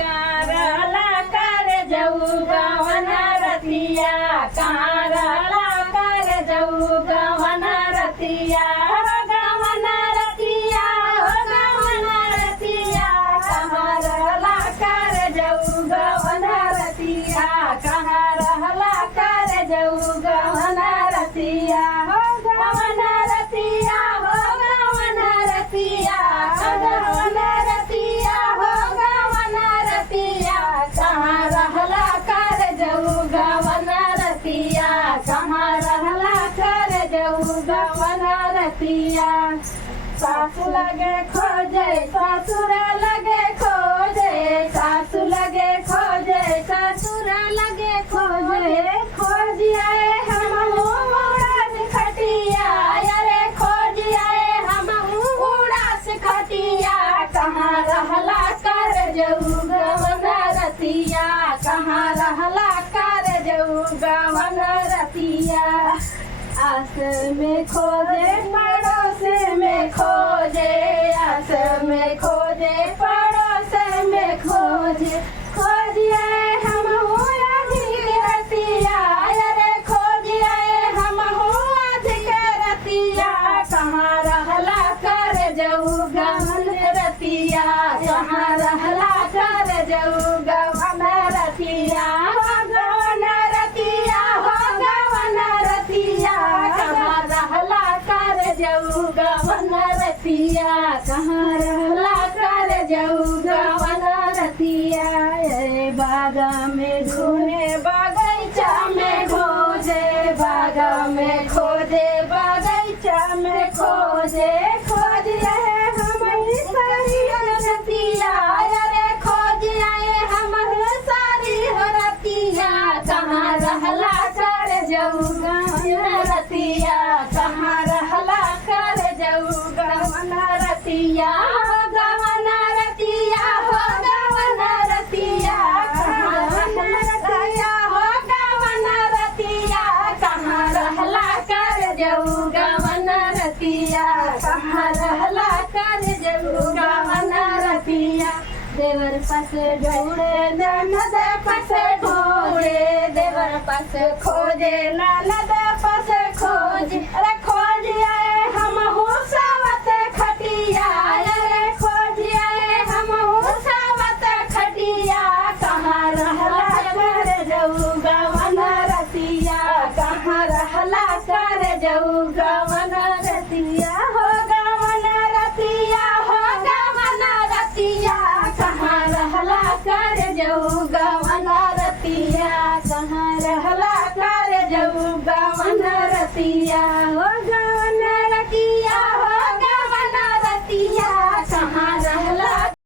कहाँ रहला कर जऊ गवन रतिया, कहाँ रहला कर जऊ गवन रतिया, गवन रतिया हो गवन रतिया, कहाँ रहला कर जऊ गवन रतिया, कहाँ रहला कर जऊ गवन रतिया हो गवन रतिया हो गवन रतिया, गवन रतिया हो गवन रतिया, कहाँ रहला कर जऊ गवन रतिया, कहाँ रहला कर जऊ गवन रतिया। सासु लगे खोजे ससुर लगे खोजे, सासु लगे खोजे ससुर लगे खोजे, खोजिए हम उड़ास खटिया, अरे खोजिए हम उड़ास खटिया, कहाँ रहला कर जऊ गवन रतिया, कहाँ रहला कर जऊ गवन रतिया। आस में खोजे पड़ोस में खोजे, आस में खोजे पड़ोस में खोजे, खोजिए हम अधिक रतिया, अरे खोजिए हम अधिक रतिया, कहाँ रहला कर जऊ गवन रतिया, कहाँ रहला कर जऊ गवन रतिया, गवन रतिया हो गवन रतिया, कहाँ रहला कर जऊ गवन रतिया, कहाँ रहला कर जऊ गवन रतिया। बाग में घूमे बगैचा में खोजे, बाग में खोजे बगैचा में खोजे, खोजिए हम सारी रतिया, अरे खोजिए हम सारी रतिया, कहाँ रहला कर जऊ गवन रतिया, कहाँ रहला कर जऊ गवन रतिया, गवन रतिया हो गवन रतिया, कहाँ रतिया हो गवन रतिया, कहाँ रहला कर जऊ गवन रतिया, कहाँ रहला कर जऊ गवन रतिया। देवर पास ढूंढे ननद पास ढूंढे, देवर पास खोजे ननद पास खोजे, अरे खोजिए हम सावत खटिया, अरे खोजिए हम सावत खटिया, कहाँ रहला कर जऊ गवन रतिया, कहाँ रहला कर जऊ गवन रतिया हो गवन रतिया हो गवन रतिया, कहाँ रहला कर जऊ गवन रतिया, कहाँ रहला कर जऊ गवन रतिया हो